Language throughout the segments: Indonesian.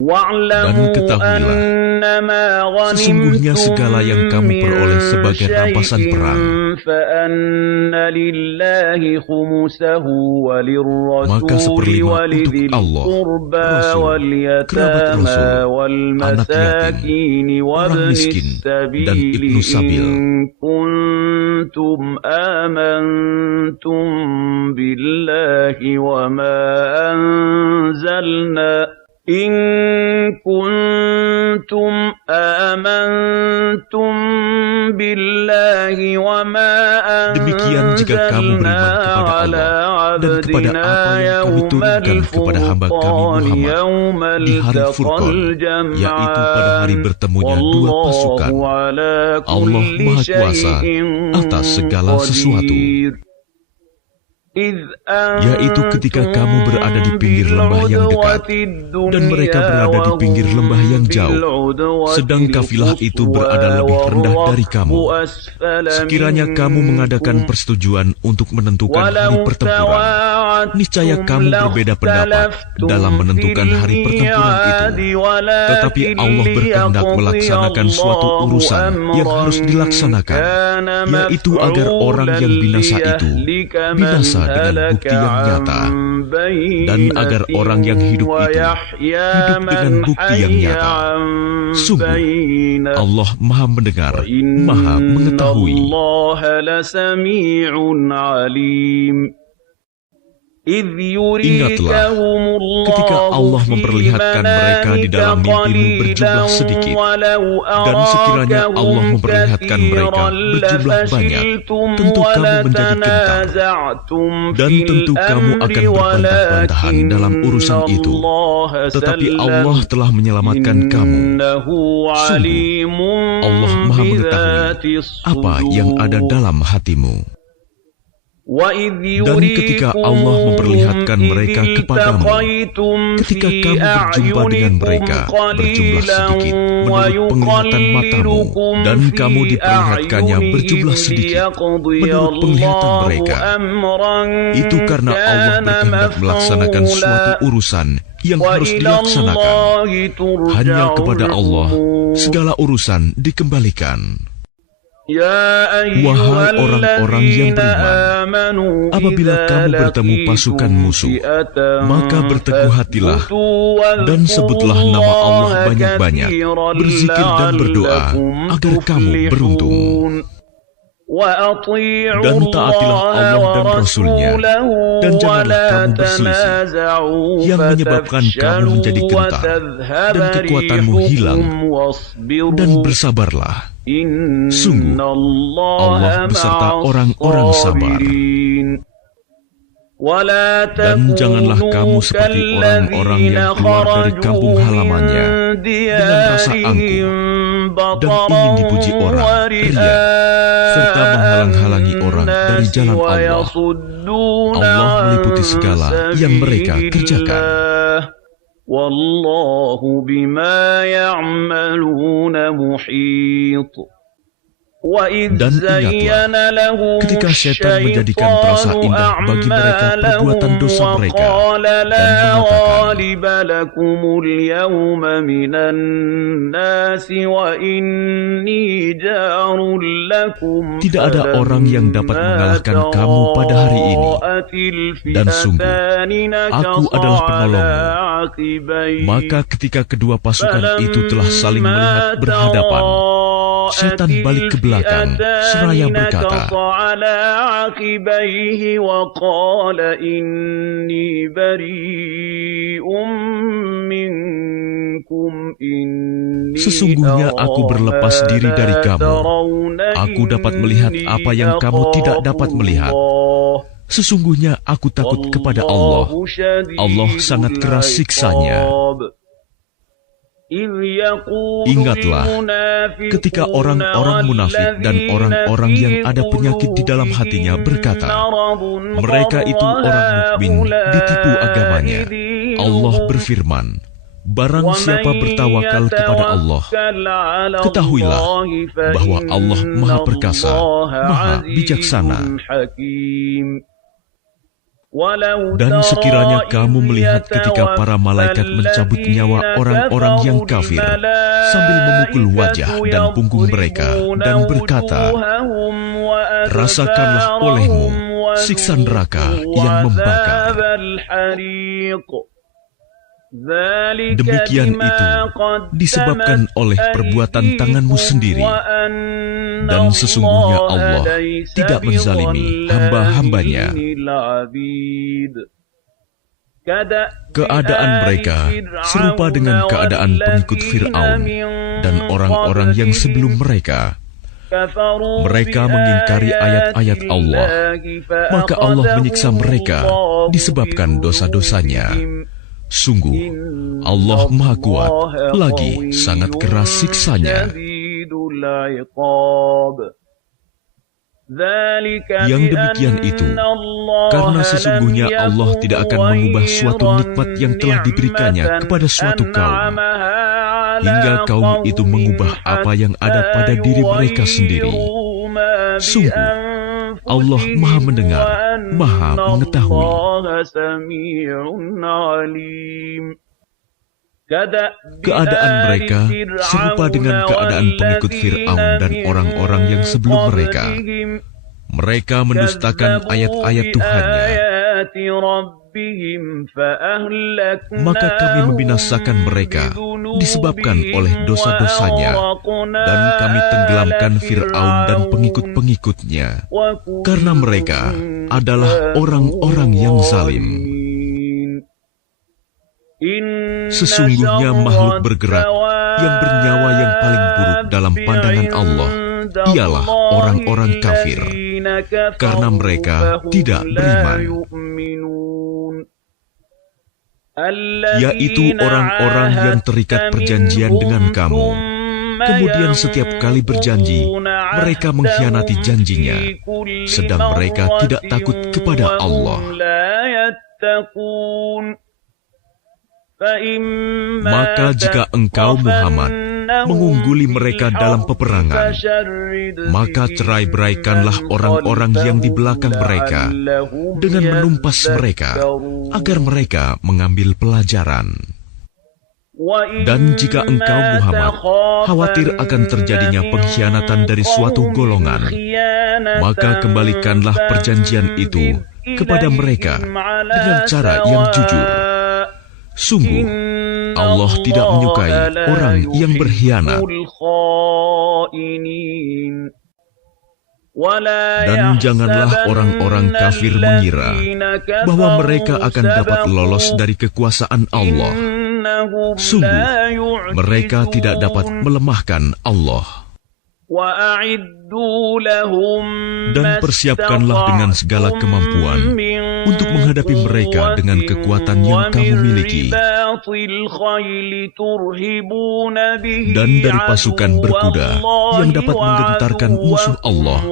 Dan ketahuilah, sesungguhnya segala yang kamu peroleh sebagai rampasan perang, maka seperlima untuk Allah, Rasul, kerabat Rasul, anak yatim, orang miskin, dan ibnu sabil. كنتم آمنتم بالله وما أنزلنا إن كنتم آمنتم بالله وما Demikian jika kamu beriman kepada Allah dan kepada apa yang kami turunkan kepada hamba kami Muhammad di hari Furqan, yaitu pada hari bertemunya dua pasukan. Allah Maha Kuasa atas segala sesuatu. Yaitu ketika kamu berada di pinggir lembah yang dekat dan mereka berada di pinggir lembah yang jauh, sedang kafilah itu berada lebih rendah dari kamu. Sekiranya kamu mengadakan persetujuan untuk menentukan hari pertempuran, niscaya kamu berbeda pendapat dalam menentukan hari pertempuran itu. Tetapi Allah berkehendak melaksanakan suatu urusan yang harus dilaksanakan, yaitu agar orang yang binasa itu binasa dengan bukti yang nyata, dan agar orang yang hidup itu hidup dengan bukti yang nyata. Sungguh, Allah Maha Mendengar, Maha Mengetahui. Ingatlah ketika Allah memperlihatkan mereka di dalam mimpimu berjumlah sedikit, dan sekiranya Allah memperlihatkan mereka berjumlah banyak, tentu kamu menjadi gentar, dan tentu kamu akan berbantah-bantahan dalam urusan itu. Tetapi Allah telah menyelamatkan kamu. Sungguh, Allah Maha Mengetahui apa yang ada dalam hatimu. Dan ketika Allah memperlihatkan mereka kepadamu, ketika kamu berjumpa dengan mereka berjumlah sedikit menurut penglihatan matamu, dan kamu diperlihatkannya berjumlah sedikit menurut penglihatan mereka, itu karena Allah berkehendak melaksanakan suatu urusan yang harus dilaksanakan. Hanya kepada Allah segala urusan dikembalikan. Wahai orang-orang yang beriman, apabila kamu bertemu pasukan musuh, maka berteguh hatilah dan sebutlah nama Allah banyak-banyak, berzikir dan berdoa agar kamu beruntung. Dan taatilah Allah dan Rasul-Nya, dan janganlah kamu berselisih, yang menyebabkan kamu menjadi gentar dan kekuatanmu hilang, dan bersabarlah. Sungguh, Allah beserta orang-orang sabar. Dan janganlah kamu seperti orang-orang yang keluar dari kampung halamannya dengan rasa angkuh dan ingin dipuji orang, ria, serta menghalang-halangi orang dari jalan Allah. Allah meliputi segala yang mereka kerjakan. Wallahu bima ya'maluna muhit. Dan ingatlah, ketika setan menjadikan terasa indah bagi mereka perbuatan dosa mereka, dan mengatakan, tidak ada orang yang dapat mengalahkan kamu pada hari ini, dan sungguh, aku adalah penolongmu. Maka ketika kedua pasukan itu telah saling melihat berhadapan, setan balik ke belakang seraya berkata, sesungguhnya aku berlepas diri dari kamu. Aku dapat melihat apa yang kamu tidak dapat melihat. Sesungguhnya aku takut kepada Allah. Allah sangat keras siksanya. Ingatlah ketika orang-orang munafik dan orang-orang yang ada penyakit di dalam hatinya berkata, mereka itu orang mukmin ditipu agamanya. Allah berfirman, barang siapa bertawakal kepada Allah, ketahuilah bahwa Allah Maha Perkasa, Maha Bijaksana. Dan sekiranya kamu melihat ketika para malaikat mencabut nyawa orang-orang yang kafir sambil memukul wajah dan punggung mereka dan berkata, rasakanlah olehmu siksa neraka yang membakar. Demikian itu disebabkan oleh perbuatan tanganmu sendiri, dan sesungguhnya Allah tidak menzalimi hamba-hambanya. Keadaan mereka serupa dengan keadaan pengikut Fir'aun dan orang-orang yang sebelum mereka. Mereka mengingkari ayat-ayat Allah, maka Allah menyiksa mereka disebabkan dosa-dosanya. Sungguh, Allah Maha Kuat, lagi sangat keras siksanya. Yang demikian itu, karena sesungguhnya Allah tidak akan mengubah suatu nikmat yang telah diberikannya kepada suatu kaum, hingga kaum itu mengubah apa yang ada pada diri mereka sendiri. Sungguh, Allah Maha Mendengar, Maha Mengetahui. Keadaan mereka serupa dengan keadaan pengikut Fir'aun dan orang-orang yang sebelum mereka. Mereka mendustakan ayat-ayat Tuhannya. Maka kami membinasakan mereka disebabkan oleh dosa-dosanya, dan kami tenggelamkan Fir'aun dan pengikut-pengikutnya, karena mereka adalah orang-orang yang zalim. Sesungguhnya makhluk bergerak yang bernyawa yang paling buruk dalam pandangan Allah ialah orang-orang kafir, karena mereka tidak beriman, yaitu orang-orang yang terikat perjanjian dengan kamu. Kemudian setiap kali berjanji, mereka mengkhianati janjinya, sedang mereka tidak takut kepada Allah. Maka jika engkau Muhammad mengungguli mereka dalam peperangan, maka cerai-beraikanlah orang-orang yang di belakang mereka dengan menumpas mereka, agar mereka mengambil pelajaran. Dan jika engkau Muhammad khawatir akan terjadinya pengkhianatan dari suatu golongan, maka kembalikanlah perjanjian itu kepada mereka dengan cara yang jujur. Sungguh, Allah tidak menyukai orang yang berkhianat. Dan janganlah orang-orang kafir mengira bahwa mereka akan dapat lolos dari kekuasaan Allah. Sungguh, mereka tidak dapat melemahkan Allah. Dan persiapkanlah dengan segala kemampuan untuk menghadapi mereka dengan kekuatan yang kamu miliki. Dan dari pasukan berkuda yang dapat menggentarkan musuh Allah,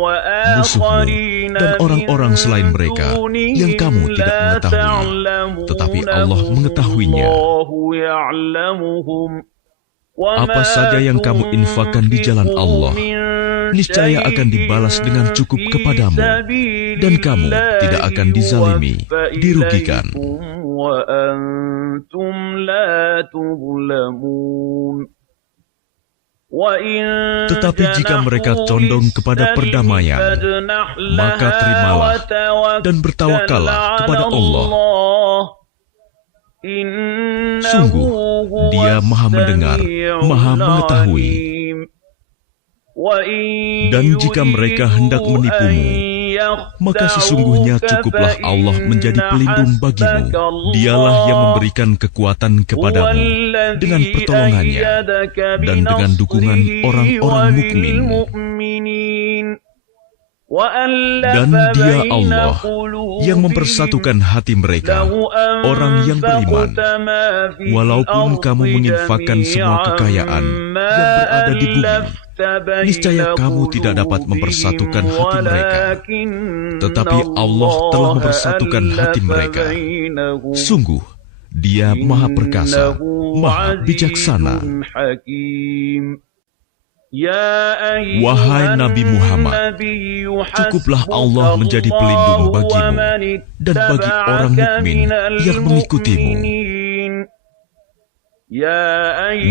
musuhmu, dan orang-orang selain mereka yang kamu tidak mengetahui, tetapi Allah mengetahuinya. Apa saja yang kamu infakkan di jalan Allah, niscaya akan dibalas dengan cukup kepadamu, dan kamu tidak akan dizalimi, dirugikan. Tetapi jika mereka condong kepada perdamaian, maka terimalah dan bertawakallah kepada Allah. Sungguh, Dia Maha Mendengar, Maha Mengetahui. Dan jika mereka hendak menipumu, maka sesungguhnya cukuplah Allah menjadi pelindung bagimu. Dialah yang memberikan kekuatan kepadamu dengan pertolongannya dan dengan dukungan orang-orang mukmin. Dan Dia Allah yang mempersatukan hati mereka, orang yang beriman. Walaupun kamu menginfakkan semua kekayaan yang berada di bumi, niscaya kamu tidak dapat mempersatukan hati mereka. Tetapi Allah telah mempersatukan hati mereka. Sungguh, Dia Maha Perkasa, Maha Bijaksana. Wahai Nabi Muhammad, cukuplah Allah menjadi pelindung bagimu dan bagi orang mukmin yang mengikutimu.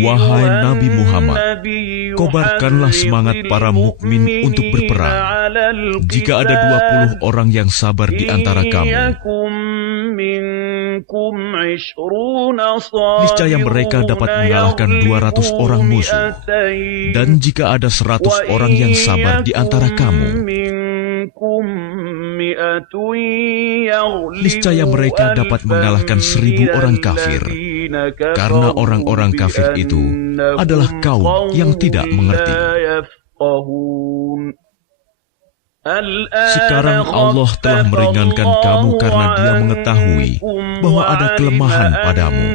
Wahai Nabi Muhammad, kobarkanlah semangat para mukmin untuk berperang. Jika ada 20 orang yang sabar di antara kamu, niscaya mereka dapat mengalahkan 200 orang musuh. Dan jika ada 100 orang yang sabar di antara kamu, niscaya mereka dapat mengalahkan 1000 orang kafir. Karena orang-orang kafir itu adalah kaum yang tidak mengerti. Sekarang Allah telah meringankan kamu karena Dia mengetahui bahwa ada kelemahan padamu.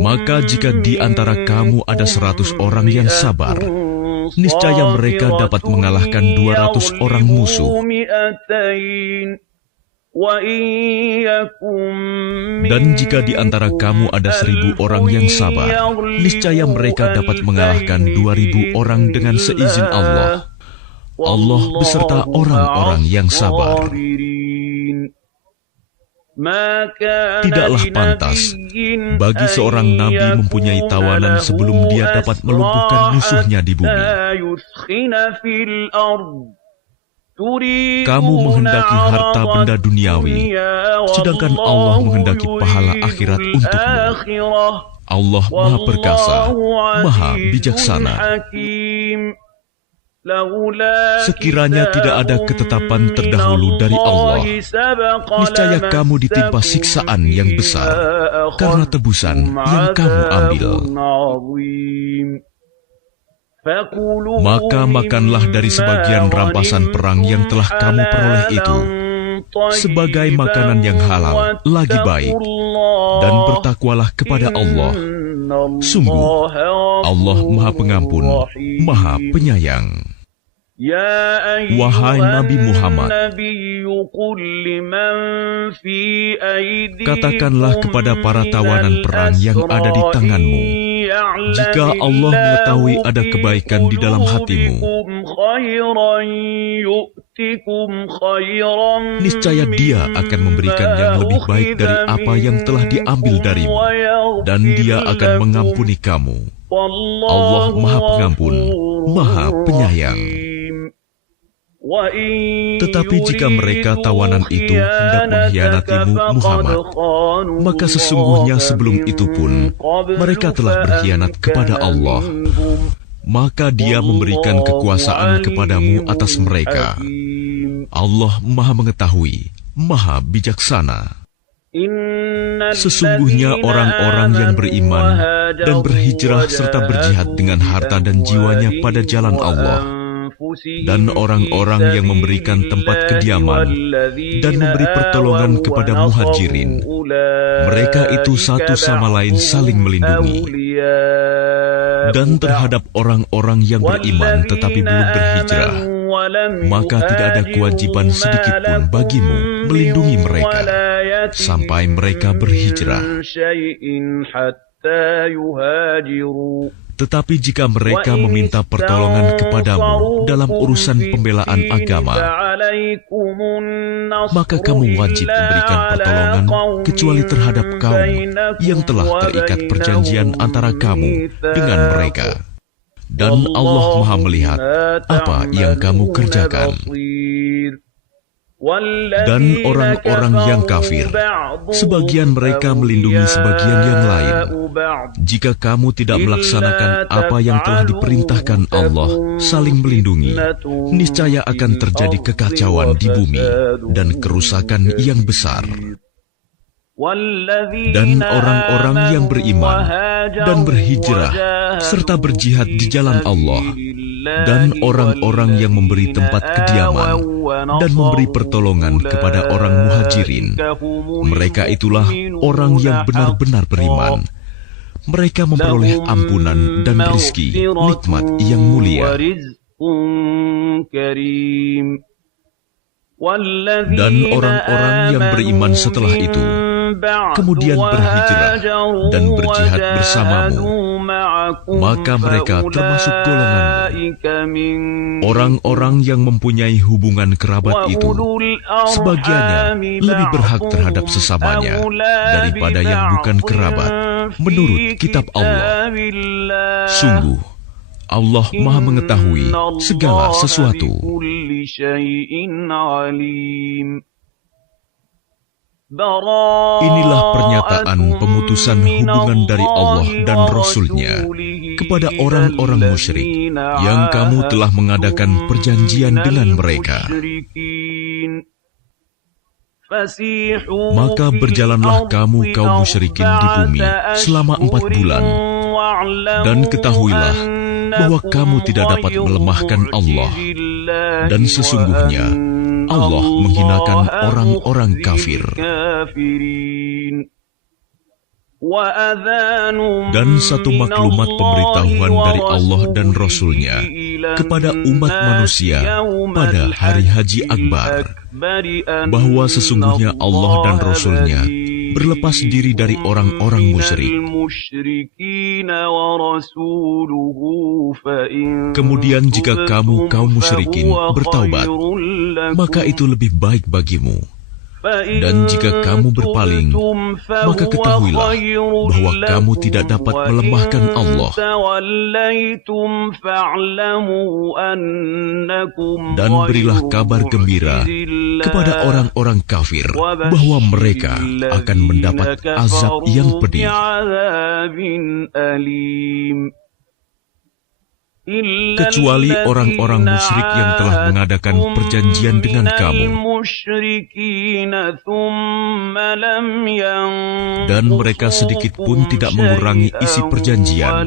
Maka jika di antara kamu ada 100 orang yang sabar, niscaya mereka dapat mengalahkan 200 orang musuh. Dan jika di antara kamu ada 1000 orang yang sabar, niscaya mereka dapat mengalahkan 2000 orang dengan seizin Allah. Allah beserta orang-orang yang sabar. Tidaklah pantas bagi seorang nabi mempunyai tawanan sebelum dia dapat melumpuhkan musuhnya di bumi. Kamu menghendaki harta benda duniawi, sedangkan Allah menghendaki pahala akhirat untukmu. Allah Maha Perkasa, Maha Bijaksana. Sekiranya tidak ada ketetapan terdahulu dari Allah, niscaya kamu ditimpa siksaan yang besar karena tebusan yang kamu ambil. Maka makanlah dari sebagian rampasan perang yang telah kamu peroleh itu sebagai makanan yang halal lagi baik, dan bertakwalah kepada Allah. Sungguh, Allah Maha Pengampun, Maha Penyayang. Wahai Nabi Muhammad, katakanlah kepada para tawanan perang yang ada di tanganmu, jika Allah mengetahui ada kebaikan di dalam hatimu, niscaya Dia akan memberikan yang lebih baik dari apa yang telah diambil darimu, dan Dia akan mengampuni kamu. Allah Maha Pengampun, Maha Penyayang. Tetapi jika mereka tawanan itu hendak mengkhianatimu Muhammad, maka sesungguhnya sebelum itu pun mereka telah berkhianat kepada Allah. Maka Dia memberikan kekuasaan kepadamu atas mereka. Allah Maha Mengetahui, Maha Bijaksana. Sesungguhnya orang-orang yang beriman dan berhijrah serta berjihad dengan harta dan jiwanya pada jalan Allah, dan orang-orang yang memberikan tempat kediaman dan memberi pertolongan kepada muhajirin, mereka itu satu sama lain saling melindungi. Dan terhadap orang-orang yang beriman tetapi belum berhijrah, maka tidak ada kewajiban sedikit pun bagimu melindungi mereka sampai mereka berhijrah. Tetapi jika mereka meminta pertolongan kepadamu dalam urusan pembelaan agama, maka kamu wajib memberikan pertolongan kecuali terhadap kaum yang telah terikat perjanjian antara kamu dengan mereka. Dan Allah Maha melihat apa yang kamu kerjakan. Dan orang-orang yang kafir, sebagian mereka melindungi sebagian yang lain. Jika kamu tidak melaksanakan apa yang telah diperintahkan Allah, saling melindungi, niscaya akan terjadi kekacauan di bumi dan kerusakan yang besar. Dan orang-orang yang beriman dan berhijrah serta berjihad di jalan Allah, dan orang-orang yang memberi tempat kediaman dan memberi pertolongan kepada orang muhajirin, mereka itulah orang yang benar-benar beriman. Mereka memperoleh ampunan dan rizki, nikmat yang mulia. Dan orang-orang yang beriman setelah itu kemudian berhijrah dan berjihad bersamamu, maka mereka termasuk golonganmu. Orang-orang yang mempunyai hubungan kerabat itu, sebagiannya lebih berhak terhadap sesamanya daripada yang bukan kerabat, menurut kitab Allah. Sungguh, Allah Maha Mengetahui segala sesuatu. Inilah pernyataan pemutusan hubungan dari Allah dan Rasul-Nya kepada orang-orang musyrik yang kamu telah mengadakan perjanjian dengan mereka. Maka berjalanlah kamu kaum musyrikin di bumi selama 4 bulan, dan ketahuilah bahwa kamu tidak dapat melemahkan Allah, dan sesungguhnya Allah menghinakan orang-orang kafir. Dan satu maklumat pemberitahuan dari Allah dan Rasul-Nya kepada umat manusia pada hari Haji Akbar, bahwa sesungguhnya Allah dan Rasul-Nya berlepas diri dari orang-orang musyrik. Kemudian jika kamu kaum musyrikin bertaubat, maka itu lebih baik bagimu. Dan jika kamu berpaling, maka ketahuilah bahwa kamu tidak dapat melemahkan Allah. Dan berilah kabar gembira kepada orang-orang kafir bahwa mereka akan mendapat azab yang pedih. Kecuali orang-orang musyrik yang telah mengadakan perjanjian dengan kamu, dan mereka sedikit pun tidak mengurangi isi perjanjian,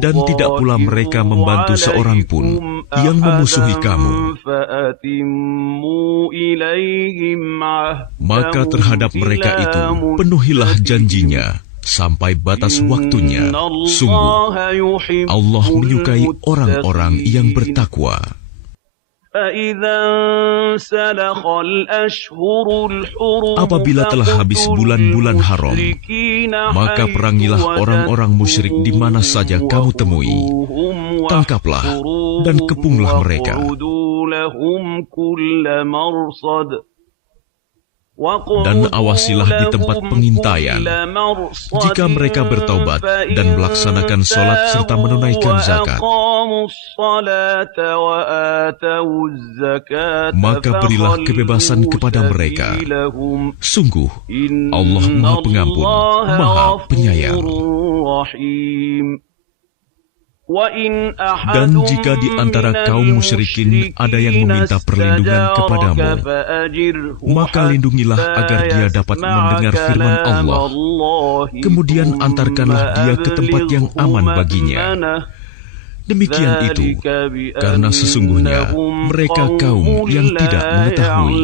dan tidak pula mereka membantu seorang pun yang memusuhi kamu, maka terhadap mereka itu penuhilah janjinya sampai batas waktunya. Sungguh, Allah menyukai orang-orang yang bertakwa. Apabila telah habis bulan-bulan haram, maka perangilah orang-orang musyrik di mana saja kamu temui. Tangkaplah dan kepunglah mereka. Dan awasilah di tempat pengintaian. Jika mereka bertaubat dan melaksanakan sholat serta menunaikan zakat, maka berilah kebebasan kepada mereka. Sungguh, Allah Maha Pengampun, Maha Penyayang. Dan jika di antara kaum musyrikin ada yang meminta perlindungan kepadamu, maka lindungilah agar dia dapat mendengar firman Allah. Kemudian antarkanlah dia ke tempat yang aman baginya. Demikian itu, karena sesungguhnya mereka kaum yang tidak mengetahui.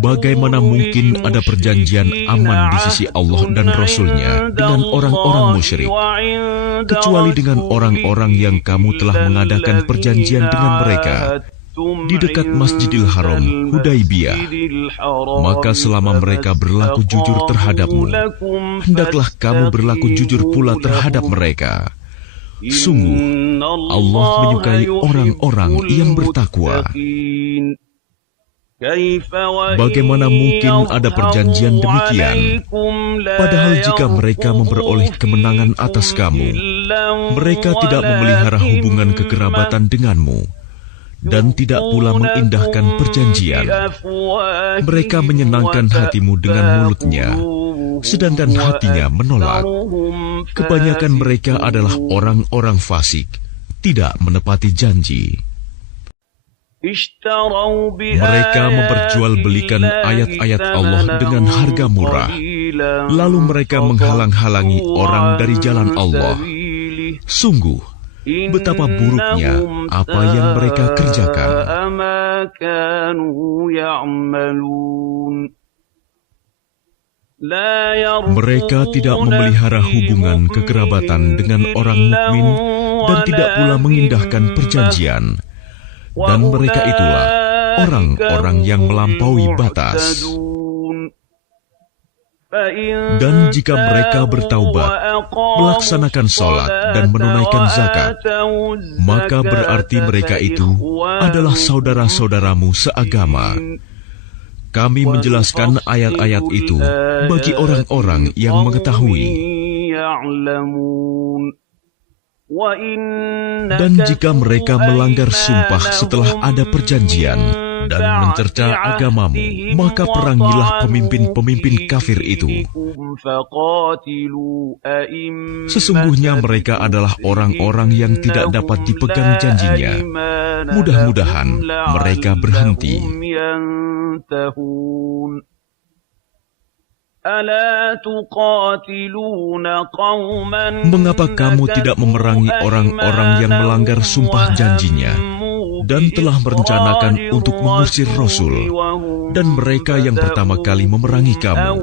Bagaimana mungkin ada perjanjian aman di sisi Allah dan Rasul-Nya dengan orang-orang musyrik, kecuali dengan orang-orang yang kamu telah mengadakan perjanjian dengan mereka di dekat Masjidil Haram, Hudaibiyah. Maka selama mereka berlaku jujur terhadapmu, hendaklah kamu berlaku jujur pula terhadap mereka. Sungguh, Allah menyukai orang-orang yang bertakwa. Bagaimana mungkin ada perjanjian demikian? Padahal jika mereka memperoleh kemenangan atas kamu, mereka tidak memelihara hubungan kekerabatan denganmu, dan tidak pula mengindahkan perjanjian. Mereka menyenangkan hatimu dengan mulutnya, sedangkan hatinya menolak. Kebanyakan mereka adalah orang-orang fasik, tidak menepati janji. Mereka memperjualbelikan ayat-ayat Allah dengan harga murah, lalu mereka menghalang-halangi orang dari jalan Allah. Sungguh, betapa buruknya apa yang mereka kerjakan. Mereka tidak memelihara hubungan kekerabatan dengan orang mukmin dan tidak pula mengindahkan perjanjian. Dan mereka itulah orang-orang yang melampaui batas. Dan jika mereka bertaubat, melaksanakan sholat dan menunaikan zakat, maka berarti mereka itu adalah saudara-saudaramu seagama. Kami menjelaskan ayat-ayat itu bagi orang-orang yang mengetahui. Dan jika mereka melanggar sumpah setelah ada perjanjian dan mencerca agamamu, maka perangilah pemimpin-pemimpin kafir itu. Sesungguhnya mereka adalah orang-orang yang tidak dapat dipegang janjinya. Mudah-mudahan mereka berhenti. Mengapa kamu tidak memerangi orang-orang yang melanggar sumpah janjinya dan telah merencanakan untuk mengusir Rasul dan mereka yang pertama kali memerangi kamu?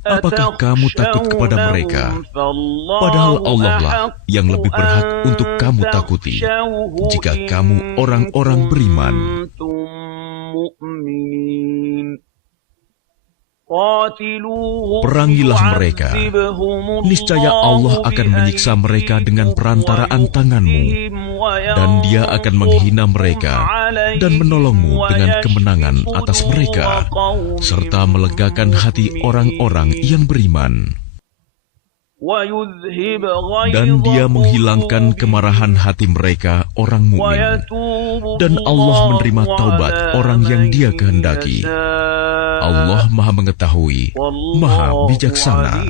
Apakah kamu takut kepada mereka? Padahal Allah lah yang lebih berhak untuk kamu takuti jika kamu orang-orang beriman. Perangilah mereka, niscaya Allah akan menyiksa mereka dengan perantaraan tanganmu, dan Dia akan menghina mereka dan menolongmu dengan kemenangan atas mereka, serta melegakan hati orang-orang yang beriman. Dan Dia menghilangkan kemarahan hati mereka, orang mukmin. Dan Allah menerima taubat orang yang Dia kehendaki. Allah Maha Mengetahui, Maha Bijaksana.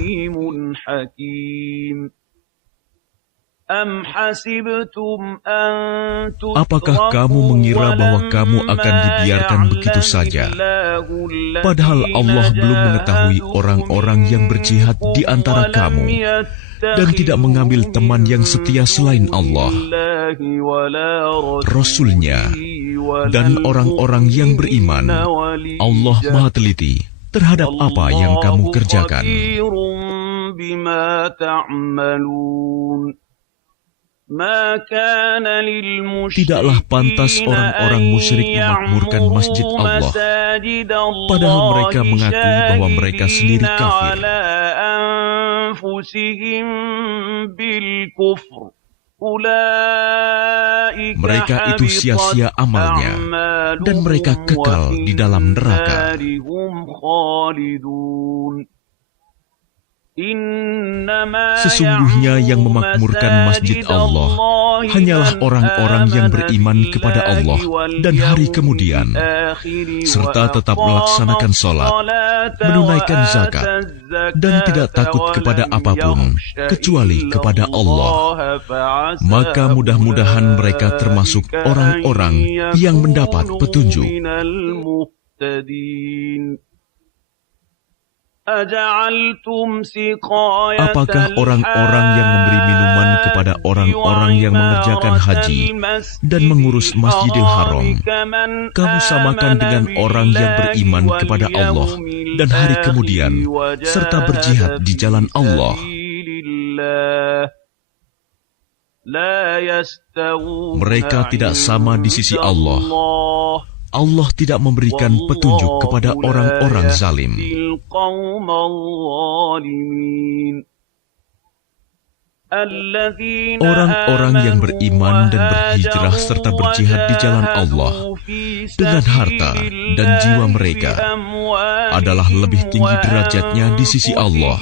Apakah kamu mengira bahwa kamu akan dibiarkan begitu saja? Padahal Allah belum mengetahui orang-orang yang berjihad di antara kamu dan tidak mengambil teman yang setia selain Allah, Rasul-Nya, dan orang-orang yang beriman. Allah Maha Teliti terhadap apa yang kamu kerjakan. Tidaklah pantas orang-orang musyrik memakmurkan masjid Allah, padahal mereka mengakui bahwa mereka sendiri kafir. Mereka itu sia-sia amalnya, dan mereka kekal di dalam neraka. Sesungguhnya yang memakmurkan masjid Allah hanyalah orang-orang yang beriman kepada Allah dan hari kemudian, serta tetap melaksanakan sholat, menunaikan zakat, dan tidak takut kepada apapun kecuali kepada Allah. Maka mudah-mudahan mereka termasuk orang-orang yang mendapat petunjuk. Apakah orang-orang yang memberi minuman kepada orang-orang yang mengerjakan haji dan mengurus Masjidil Haram, kamu samakan dengan orang yang beriman kepada Allah dan hari kemudian, serta berjihad di jalan Allah? Mereka tidak sama di sisi Allah. Allah tidak memberikan petunjuk kepada orang-orang zalim. Orang-orang yang beriman dan berhijrah serta berjihad di jalan Allah dengan harta dan jiwa mereka adalah lebih tinggi derajatnya di sisi Allah.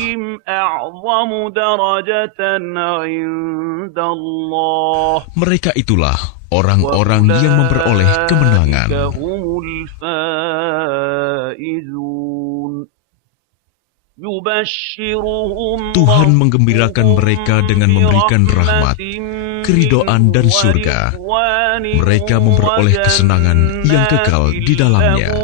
Mereka itulah orang-orang yang memperoleh kemenangan. Tuhan menggembirakan mereka dengan memberikan rahmat, keridhaan dan surga. Mereka memperoleh kesenangan yang kekal di dalamnya.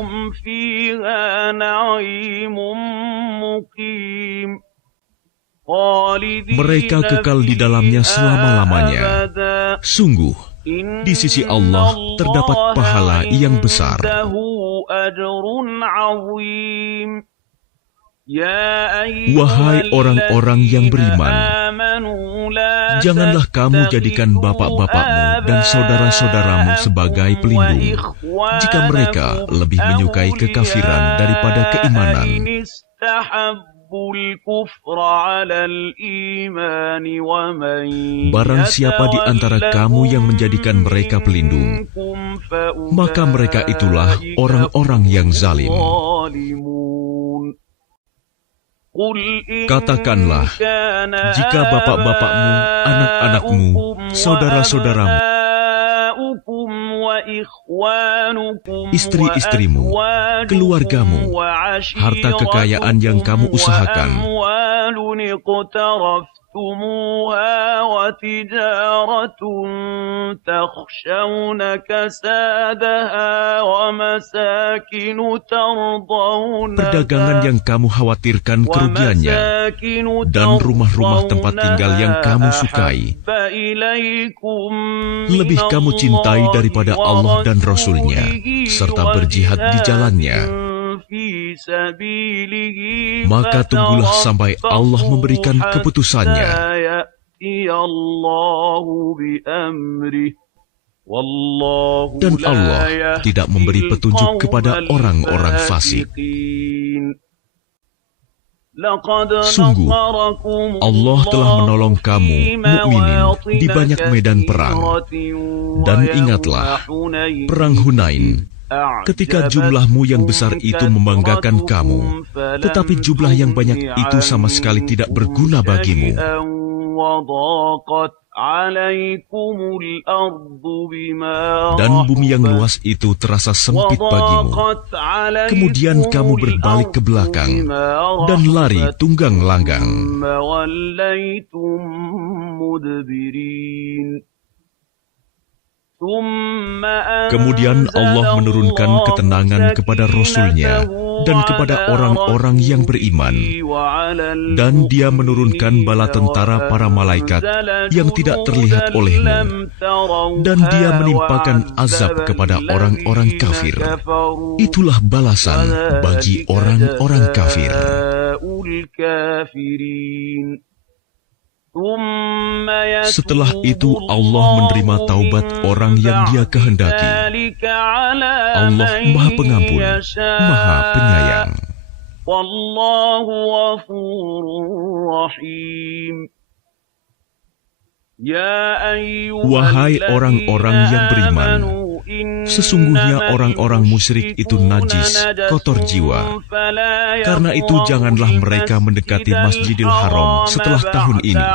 Mereka kekal di dalamnya selama-lamanya. Sungguh, di sisi Allah terdapat pahala yang besar. Wahai orang-orang yang beriman, janganlah kamu jadikan bapak-bapakmu dan saudara-saudaramu sebagai pelindung jika mereka lebih menyukai kekafiran daripada keimanan. Barang siapa di antara kamu yang menjadikan mereka pelindung, maka mereka itulah orang-orang yang zalim. Katakanlah, jika bapak-bapakmu, anak-anakmu, saudara-saudaramu, istri-istrimu, keluargamu, harta kekayaan yang kamu usahakan, وتجارة تخشون كسادها ومساكن ترضون perdagangan yang kamu khawatirkan kerugiannya, dan rumah-rumah tempat tinggal yang kamu sukai, lebih kamu cintai daripada Allah dan Rasul-Nya, serta berjihad di jalannya, maka tunggulah sampai Allah memberikan keputusannya. Dan Allah tidak memberi petunjuk kepada orang-orang fasik. Sungguh, Allah telah menolong kamu, mukminin, di banyak medan perang. Dan ingatlah, perang Hunain, ketika jumlahmu yang besar itu membanggakan kamu, tetapi jumlah yang banyak itu sama sekali tidak berguna bagimu. Dan bumi yang luas itu terasa sempit bagimu. Kemudian kamu berbalik ke belakang dan lari tunggang langgang. Kemudian Allah menurunkan ketenangan kepada Rasul-Nya dan kepada orang-orang yang beriman. Dan Dia menurunkan bala tentara para malaikat yang tidak terlihat olehmu. Dan Dia menimpakan azab kepada orang-orang kafir. Itulah balasan bagi orang-orang kafir. Setelah itu Allah menerima taubat orang yang Dia kehendaki. Allah Maha Pengampun, Maha Penyayang. Wahai orang-orang yang beriman, sesungguhnya orang-orang musyrik itu najis, kotor jiwa. Karena itu janganlah mereka mendekati Masjidil Haram setelah tahun ini.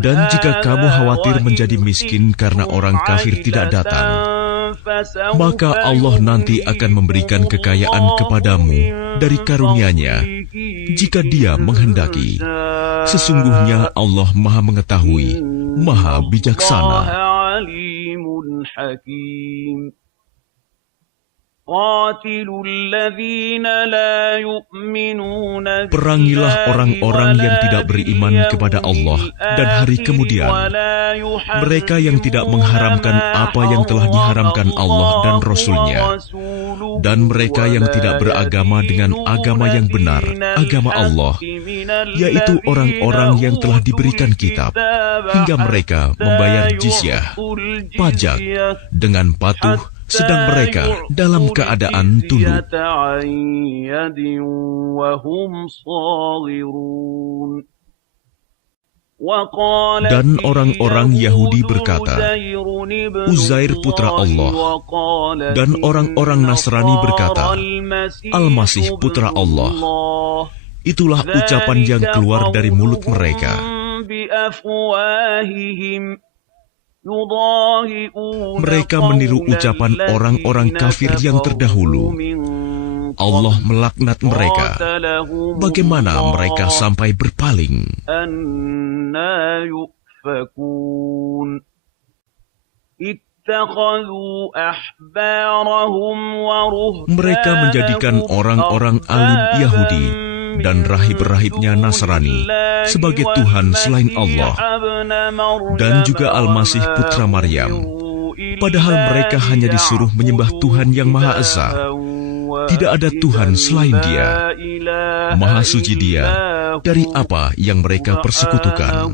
Dan jika kamu khawatir menjadi miskin karena orang kafir tidak datang, maka Allah nanti akan memberikan kekayaan kepadamu dari karunia-Nya jika Dia menghendaki. Sesungguhnya Allah Maha Mengetahui, Maha Bijaksana. Perangilah orang-orang yang tidak beriman kepada Allah dan hari kemudian, mereka yang tidak mengharamkan apa yang telah diharamkan Allah dan Rasul-Nya, dan mereka yang tidak beragama dengan agama yang benar, agama Allah, yaitu orang-orang yang telah diberikan kitab, hingga mereka membayar jizyah, pajak, dengan patuh, sedang mereka dalam keadaan tunduk. Dan orang-orang Yahudi berkata, Uzair putra Allah. Dan orang-orang Nasrani berkata, Al-Masih putra Allah. Itulah ucapan yang keluar dari mulut mereka. Mereka meniru ucapan orang-orang kafir yang terdahulu. Allah melaknat mereka. Bagaimana mereka sampai berpaling? Mereka menjadikan orang-orang alim Yahudi dan rahib-rahibnya Nasrani sebagai Tuhan selain Allah, dan juga Al-Masih putra Maryam, padahal mereka hanya disuruh menyembah Tuhan yang Maha Esa. Tidak ada Tuhan selain Dia. Maha suci Dia dari apa yang mereka persekutukan.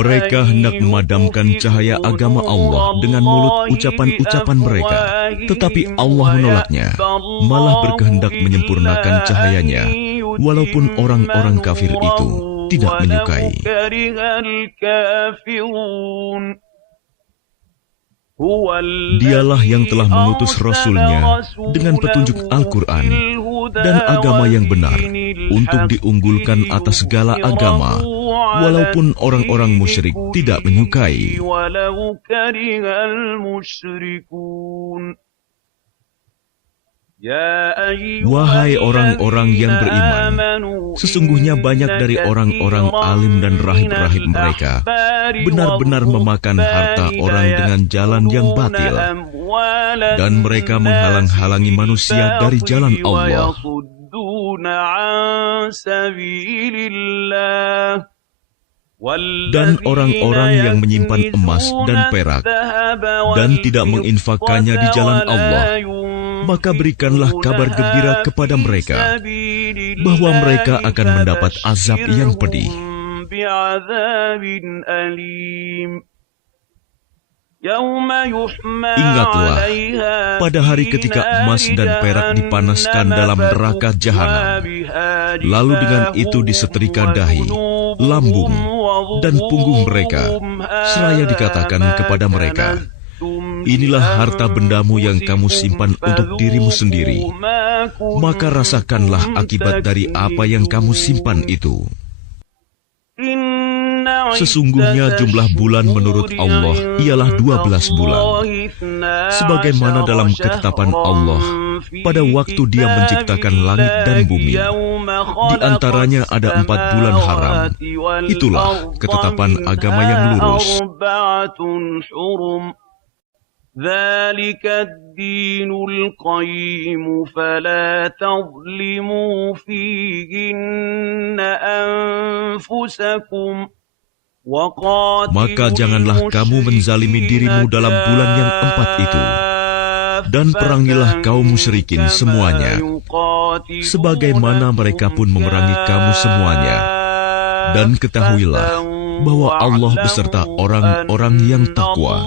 Mereka hendak memadamkan cahaya agama Allah dengan mulut ucapan-ucapan mereka, tetapi Allah menolaknya, malah berkehendak menyempurnakan cahayanya, walaupun orang-orang kafir itu tidak menyukai. Dialah yang telah mengutus Rasul-Nya dengan petunjuk Al-Quran dan agama yang benar untuk diunggulkan atas segala agama, walaupun orang-orang musyrik tidak menyukai. Wahai orang-orang yang beriman, sesungguhnya banyak dari orang-orang alim dan rahib-rahib mereka benar-benar memakan harta orang dengan jalan yang batil, dan mereka menghalang-halangi manusia dari jalan Allah. Dan orang-orang yang menyimpan emas dan perak dan tidak menginfakkannya di jalan Allah, maka berikanlah kabar gembira kepada mereka bahwa mereka akan mendapat azab yang pedih. Ingatlah pada hari ketika emas dan perak dipanaskan dalam neraka jahanam, lalu dengan itu disetrika dahi, lambung, dan punggung mereka, seraya dikatakan kepada mereka, inilah harta bendamu yang kamu simpan untuk dirimu sendiri, maka rasakanlah akibat dari apa yang kamu simpan itu. Sesungguhnya jumlah bulan menurut Allah ialah 12 bulan, sebagaimana dalam ketetapan Allah pada waktu Dia menciptakan langit dan bumi. Di antaranya ada 4 bulan haram. Itulah ketetapan agama yang lurus. ذلك الدين القيم فلا تظلموا فيهن أنفسكم Maka janganlah kamu menzalimi dirimu dalam bulan yang 4 itu, dan perangilah kaum musyrikin semuanya, sebagaimana mereka pun memerangi kamu semuanya. Dan ketahuilah bahwa Allah beserta orang-orang yang takwa.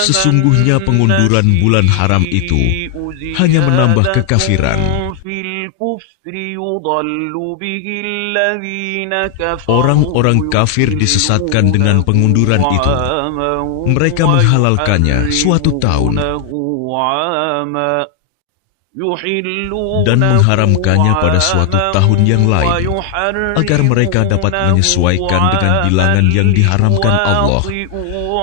Sesungguhnya pengunduran bulan haram itu hanya menambah kekafiran. Orang-orang kafir disesatkan dengan pengunduran itu. Mereka menghalalkannya suatu tahun dan mengharamkannya pada suatu tahun yang lain, agar mereka dapat menyesuaikan dengan bilangan yang diharamkan Allah,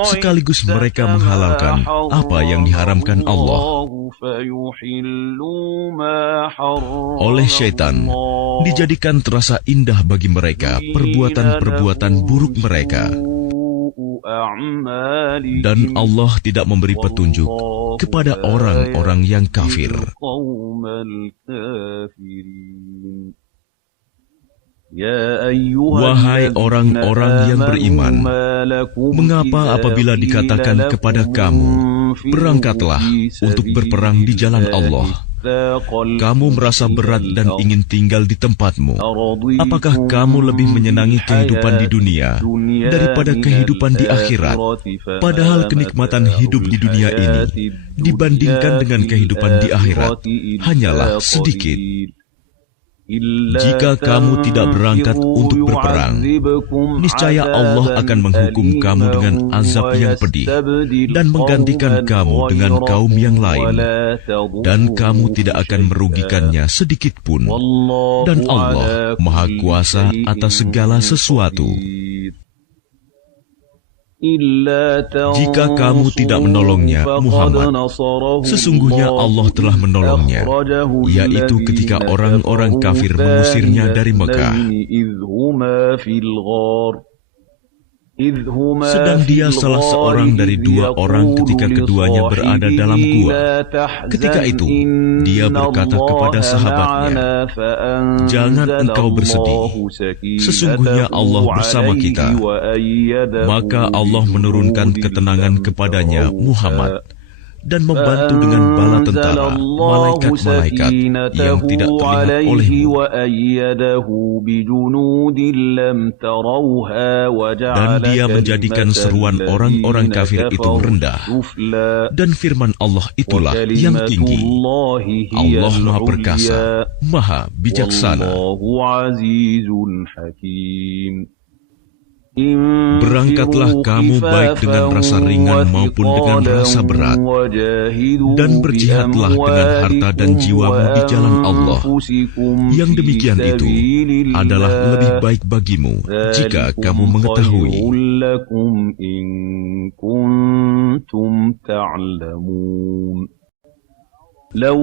sekaligus mereka menghalalkan apa yang diharamkan Allah. Oleh syaitan, dijadikan terasa indah bagi mereka perbuatan-perbuatan buruk mereka. Dan Allah tidak memberi petunjuk kepada orang-orang yang kafir. Wahai orang-orang yang beriman, mengapa apabila dikatakan kepada kamu, berangkatlah untuk berperang di jalan Allah, kamu merasa berat dan ingin tinggal di tempatmu? Apakah kamu lebih menyenangi kehidupan di dunia daripada kehidupan di akhirat? Padahal kenikmatan hidup di dunia ini dibandingkan dengan kehidupan di akhirat hanyalah sedikit. Jika kamu tidak berangkat untuk berperang, niscaya Allah akan menghukum kamu dengan azab yang pedih dan menggantikan kamu dengan kaum yang lain, dan kamu tidak akan merugikannya sedikit pun. Dan Allah Maha Kuasa atas segala sesuatu. Jika kamu tidak menolongnya, Muhammad, sesungguhnya Allah telah menolongnya, yaitu ketika orang-orang kafir mengusirnya dari Mekah. Sedang dia salah seorang dari dua orang ketika keduanya berada dalam gua. Ketika itu, dia berkata kepada sahabatnya, "Jangan engkau bersedih, sesungguhnya Allah bersama kita." Maka Allah menurunkan ketenangan kepadanya Muhammad dan membantu dengan bala tentara, malaikat-malaikat yang tidak terlihat olehmu. Dan dia menjadikan seruan orang-orang kafir itu rendah. Dan firman Allah itulah yang tinggi. Allah Maha Perkasa, Maha Bijaksana. Berangkatlah kamu baik dengan rasa ringan maupun dengan rasa berat, dan berjihadlah dengan harta dan jiwamu di jalan Allah. Yang demikian itu adalah lebih baik bagimu jika kamu mengetahui.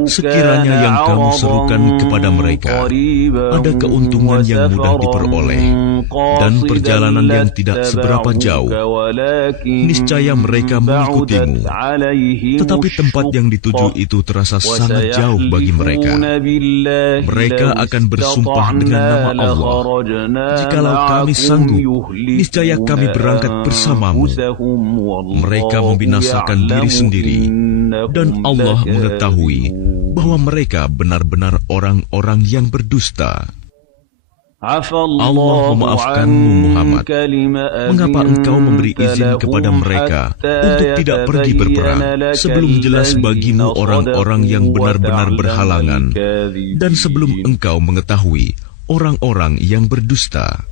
Sekiranya yang kamu serukan kepada mereka ada keuntungan yang mudah diperoleh dan perjalanan yang tidak seberapa jauh, niscaya mereka mengikutimu. Tetapi tempat yang dituju itu terasa sangat jauh bagi mereka. Mereka akan bersumpah dengan nama Allah, "Jikalau kami sanggup, niscaya kami berangkat bersamamu." Mereka membinasakan diri sendiri, dan Allah mengetahui bahwa mereka benar-benar orang-orang yang berdusta. Allah memaafkanmu Muhammad. Mengapa engkau memberi izin kepada mereka untuk tidak pergi berperang sebelum jelas bagimu orang-orang yang benar-benar berhalangan, dan sebelum engkau mengetahui orang-orang yang berdusta?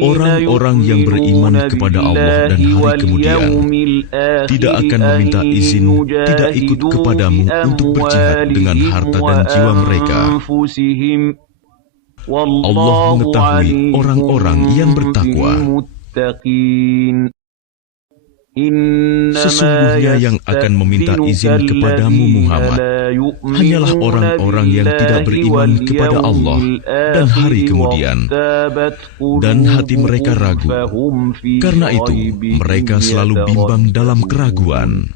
Orang-orang yang beriman kepada Allah dan hari kemudian tidak akan meminta izin, tidak ikut kepadamu untuk berjihad dengan harta dan jiwa mereka. Allah mengetahui orang-orang yang bertakwa. Sesungguhnya yang akan meminta izin kepadamu Muhammad hanyalah orang-orang yang tidak beriman kepada Allah dan hari kemudian, dan hati mereka ragu. Karena itu mereka selalu bimbang dalam keraguan.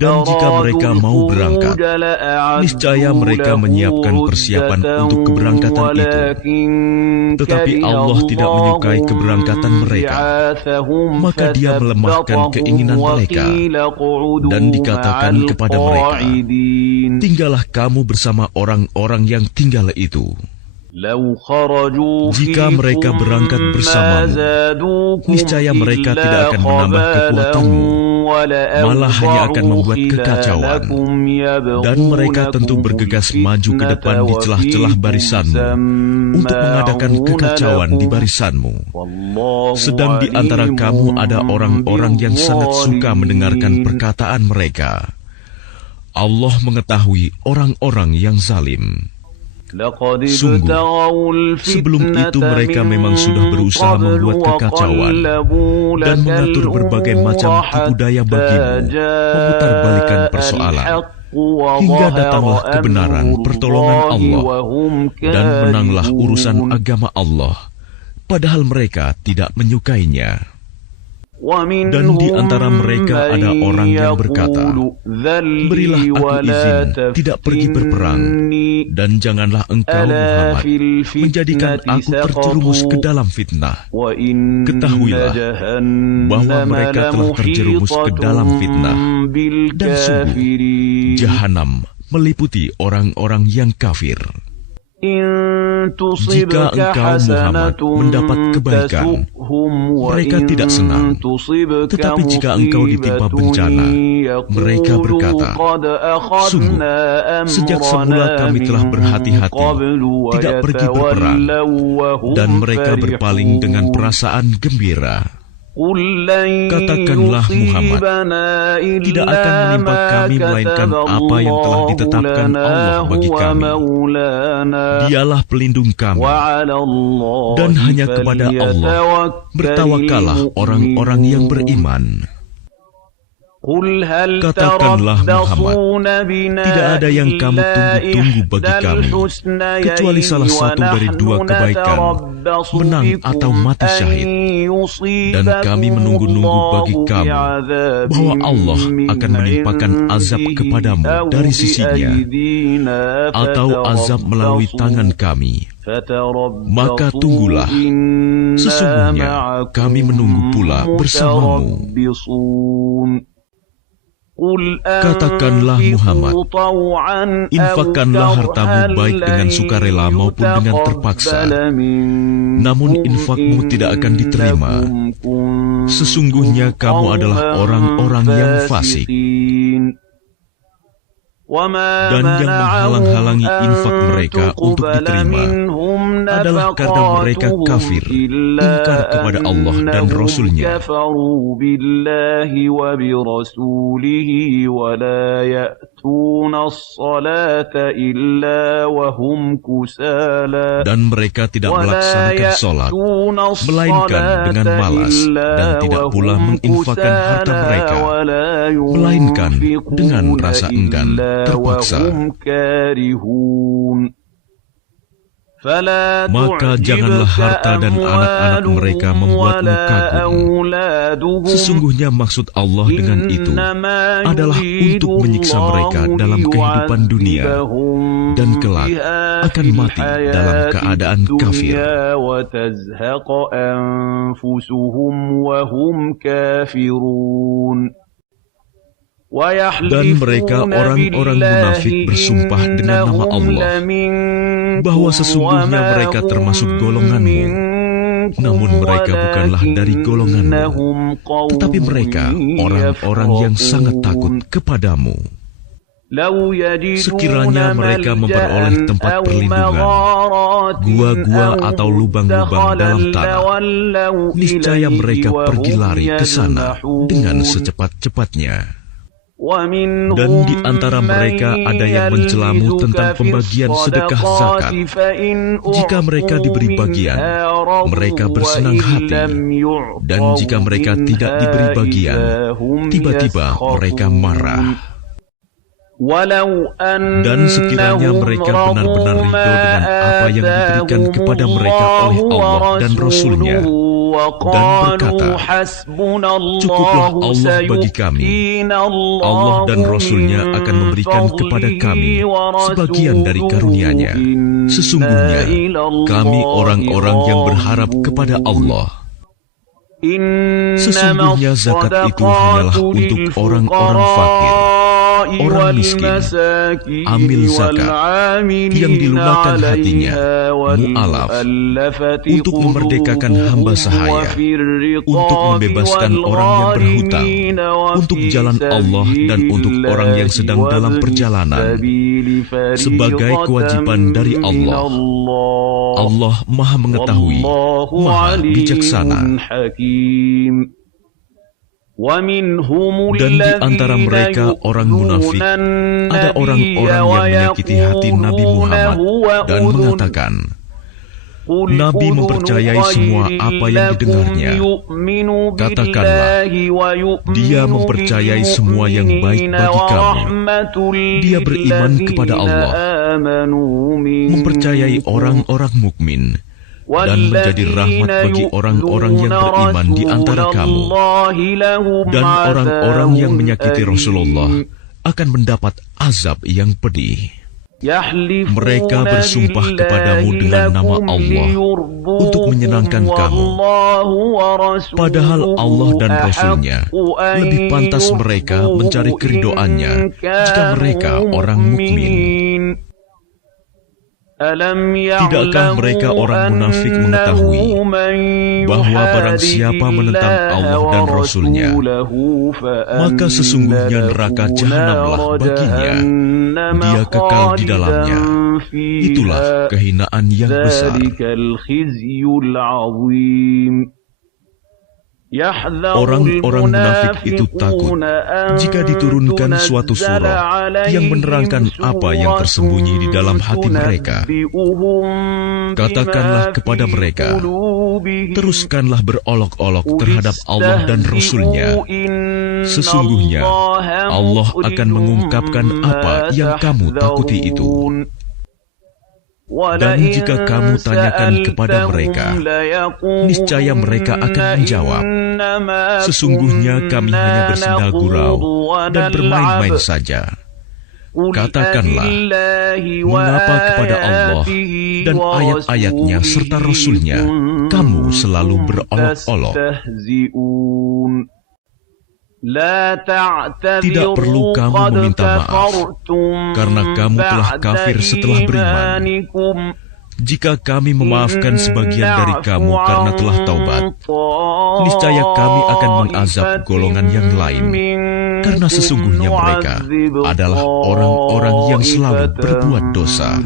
Dan jika mereka mau berangkat, niscaya mereka menyiapkan persiapan untuk keberangkatan itu. Tetapi Allah tidak menyukai keberangkatan mereka, maka Dia melemahkan keinginan mereka, dan dikatakan kepada mereka, "Tinggallah kamu bersama orang-orang yang tinggal itu." Jika mereka berangkat bersamamu, niscaya mereka tidak akan menambah kekuatanmu, malah hanya akan membuat kekacauan. Dan mereka tentu bergegas maju ke depan di celah-celah barisanmu untuk mengadakan kekacauan di barisanmu. Sedang di antara kamu ada orang-orang yang sangat suka mendengarkan perkataan mereka. Allah mengetahui orang-orang yang zalim. Sungguh, sebelum itu mereka memang sudah berusaha membuat kekacauan dan mengatur berbagai macam tipu daya bagimu, memutarbalikkan persoalan, hingga datanglah kebenaran pertolongan Allah, dan menanglah urusan agama Allah, padahal mereka tidak menyukainya. Dan di antara mereka ada orang yang berkata, "Berilah aku izin tidak pergi berperang, dan janganlah engkau Muhammad menjadikan aku terjerumus ke dalam fitnah." Ketahuilah bahwa mereka telah terjerumus ke dalam fitnah, dan sungguh Jahanam meliputi orang-orang yang kafir. Jika engkau Muhammad mendapat kebaikan, mereka tidak senang. Tetapi jika engkau ditimpa bencana, mereka berkata, "Sungguh, sejak semula kami telah berhati-hati tidak pergi berperang." Dan mereka berpaling dengan perasaan gembira. Katakanlah Muhammad, tidak akan menimpa kami melainkan apa yang telah ditetapkan Allah bagi kami. Dialah pelindung kami, dan hanya kepada Allah bertawakallah orang-orang yang beriman. Katakanlah Muhammad, tidak ada yang kamu tunggu-tunggu bagi kami, kecuali salah satu dari dua kebaikan, menang atau mati syahid. Dan kami menunggu-nunggu bagi kamu, bahwa Allah akan menimpakan azab kepadamu dari sisinya, atau azab melalui tangan kami. Maka tunggulah, sesungguhnya kami menunggu pula bersamamu. Katakanlah Muhammad, infakkanlah hartamu baik dengan sukarela maupun dengan terpaksa. Namun infakmu tidak akan diterima. Sesungguhnya kamu adalah orang-orang yang fasik. Dan yang menghalang-halangi infak mereka untuk diterima adalah karena mereka kafir, ingkar kepada Allah dan Rasul-Nya. Dan mereka tidak melaksanakan sholat, melainkan dengan malas, dan tidak pula menginfakkan harta mereka, melainkan dengan rasa enggan terpaksa. Maka janganlah harta dan anak-anak mereka membuatmu kagum. Sesungguhnya maksud Allah dengan itu adalah untuk menyiksa mereka dalam kehidupan dunia, dan kelak akan mati dalam keadaan kafir. Dan mereka orang-orang munafik bersumpah dengan nama Allah bahwa sesungguhnya mereka termasuk golonganmu, namun mereka bukanlah dari golonganmu, tetapi mereka orang-orang yang sangat takut kepadamu. Sekiranya mereka memperoleh tempat perlindungan, gua-gua atau lubang-lubang dalam tanah, niscaya mereka pergi lari ke sana dengan secepat-cepatnya. Dan di antara mereka ada yang mencelamu tentang pembagian sedekah zakat. Jika mereka diberi bagian, mereka bersenang hati. Dan jika mereka tidak diberi bagian, tiba-tiba mereka marah. Dan sekiranya mereka benar-benar ridho dengan apa yang diberikan kepada mereka oleh Allah dan Rasul-Nya, dan berkata, cukuplah Allah bagi kami, Allah dan Rasul-Nya akan memberikan kepada kami sebagian dari karunia-Nya. Sesungguhnya kami orang-orang yang berharap kepada Allah. Sesungguhnya zakat itu hanyalah untuk orang-orang fakir, orang miskin, amil zakat, yang dilunakkan hatinya, mu'alaf, untuk memerdekakan hamba sahaya, untuk membebaskan orang yang berhutang, untuk jalan Allah dan untuk orang yang sedang dalam perjalanan, sebagai kewajiban dari Allah. Allah Maha Mengetahui, Maha Bijaksana. Dan di antara mereka orang munafik, ada orang-orang yang menyakiti hati Nabi Muhammad dan mengatakan, Nabi mempercayai semua apa yang didengarnya. Katakanlah, dia mempercayai semua yang baik bagi kamu. Dia beriman kepada Allah, mempercayai orang-orang mukmin, dan menjadi rahmat bagi orang-orang yang beriman di antara kamu. Dan orang-orang yang menyakiti Rasulullah akan mendapat azab yang pedih. Mereka bersumpah kepadamu dengan nama Allah untuk menyenangkan kamu, padahal Allah dan Rasul-Nya lebih pantas mereka mencari keridhoannya jika mereka orang mukmin. Tidakkah mereka orang munafik mengetahui bahwa barang siapa menentang Allah dan Rasul-Nya, maka sesungguhnya neraka jahanamlah baginya, dia kekal di dalamnya. Itulah kehinaan yang besar. Orang-orang munafik itu takut jika diturunkan suatu surah yang menerangkan apa yang tersembunyi di dalam hati mereka. Katakanlah kepada mereka, teruskanlah berolok-olok terhadap Allah dan Rasul-Nya. Sesungguhnya Allah akan mengungkapkan apa yang kamu takuti itu. Dan jika kamu tanyakan kepada mereka, niscaya mereka akan menjawab, sesungguhnya kami hanya bersenda gurau dan bermain-main saja. Katakanlah, mengapa kepada Allah dan ayat-ayatnya serta Rasul-Nya kamu selalu berolok-olok? Tidak perlu kamu meminta maaf, karena kamu telah kafir setelah beriman. Jika kami memaafkan sebagian dari kamu karena telah taubat, niscaya kami akan mengazab golongan yang lain, karena sesungguhnya mereka adalah orang-orang yang selalu berbuat dosa.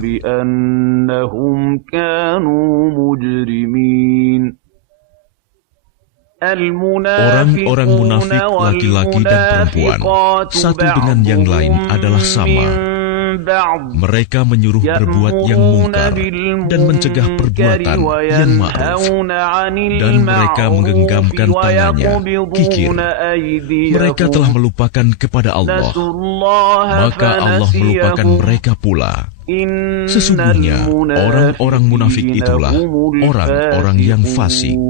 Orang-orang munafik laki-laki dan perempuan, satu dengan yang lain adalah sama. Mereka menyuruh berbuat yang mungkar dan mencegah perbuatan yang ma'ruf. Dan mereka menggenggamkan tangannya, kikir. Mereka telah melupakan kepada Allah, maka Allah melupakan mereka pula. Sesungguhnya orang-orang munafik itulah orang-orang yang fasik.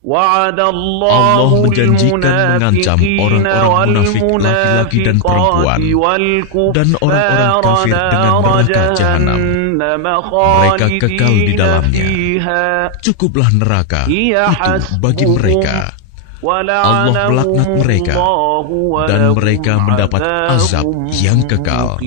Allah menjanjikan mengancam orang-orang munafik laki-laki dan perempuan dan orang-orang kafir dengan neraka jahanam. Mereka kekal di dalamnya. Cukuplah neraka itu bagi mereka. Allah melaknat mereka dan mereka mendapat azab yang kekal.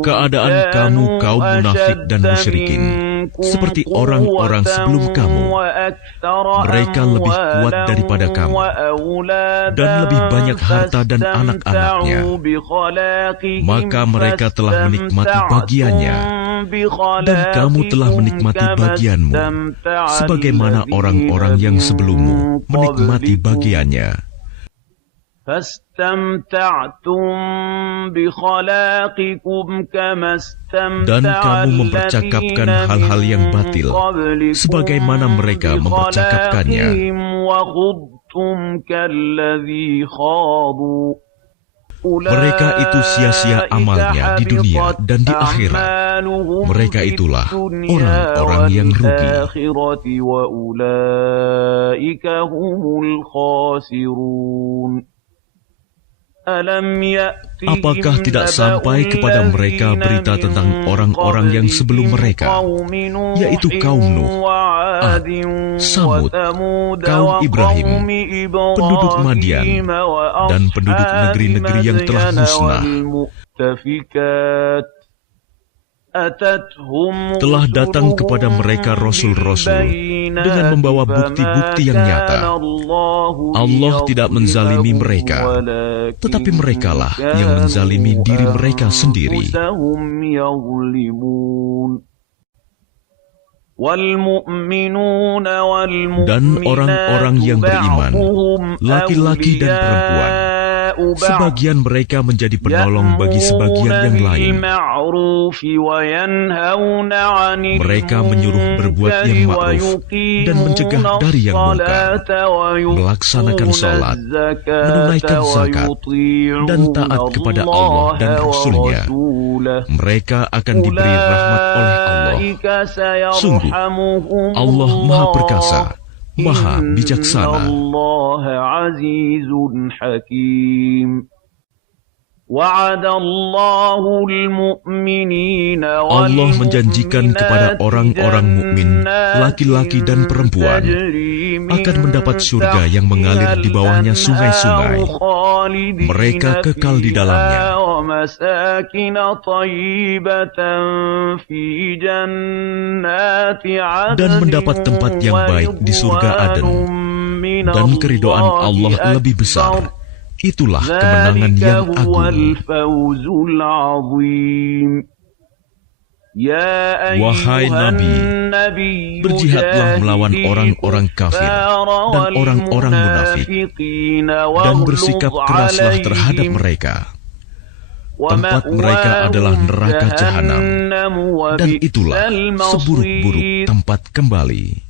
Keadaan kamu kaum munafik dan musyrikin seperti orang-orang sebelum kamu. Mereka lebih kuat daripada kamu dan lebih banyak harta dan anak-anaknya. Maka mereka telah menikmati bagiannya dan kamu telah menikmati bagianmu, sebagaimana orang-orang yang sebelummu menikmati bagiannya. Dan kamu mempercakapkan hal-hal yang batil sebagaimana mereka mempercakapkannya. Mereka itu sia-sia amalnya di dunia dan di akhirat. Mereka itulah orang-orang yang rugi. Apakah tidak sampai kepada mereka berita tentang orang-orang yang sebelum mereka, yaitu kaum Nuh, Ad, Samud, kaum Ibrahim, penduduk Madian, dan penduduk negeri-negeri yang telah musnah? Telah datang kepada mereka rasul-rasul dengan membawa bukti-bukti yang nyata. Allah tidak menzalimi mereka, tetapi merekalah yang menzalimi diri mereka sendiri. Dan orang-orang yang beriman, laki-laki dan perempuan, sebagian mereka menjadi penolong bagi sebagian yang lain. Mereka menyuruh berbuat yang ma'ruf dan mencegah dari yang mungkar, melaksanakan salat, menunaikan zakat, dan taat kepada Allah dan Rasul-Nya. Mereka akan diberi rahmat oleh Allah. Sungguh, Allah Maha Perkasa, Maha Bijaksana. Allah menjanjikan kepada orang-orang mukmin, laki-laki dan perempuan, akan mendapat surga yang mengalir di bawahnya sungai-sungai. Mereka kekal di dalamnya. Dan mendapat tempat yang baik di surga Aden. Dan keridhaan Allah lebih besar. Itulah kemenangan yang agung. Wahai Nabi, berjihadlah melawan orang-orang kafir dan orang-orang munafik, dan bersikap keraslah terhadap mereka. Tempat mereka adalah neraka jahanam, dan itulah seburuk-buruk tempat kembali.